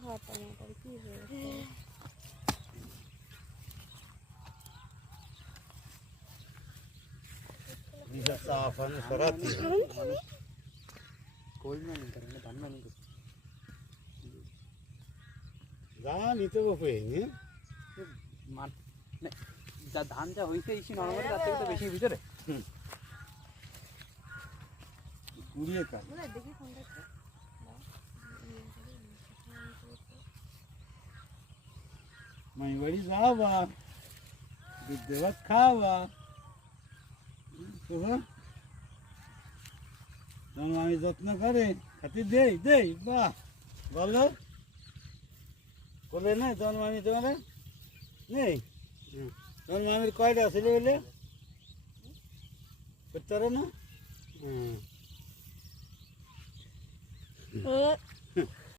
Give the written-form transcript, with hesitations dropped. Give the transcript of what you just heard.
টমেটোর কি হয়েছে? bisa saafan surat कोई ना नहीं करेंगे धान में नहीं ধান নিতে পাইনি মান যা ধান যা হইছে ইসি নরমালি তার থেকে তো বেশি ভিতরে কুড়িয়ে কাল বলে দেখি ফোনটা একটু মাই বাড়ি যাবা দুধ দেওয়া খাওয়া আমি যত্ন করে খাতি দেই দেই বাহ বলো বলে না তোমার মামি তোমার নেই তোমার মামির কয়টা ছিল বলে করতে পারো না ও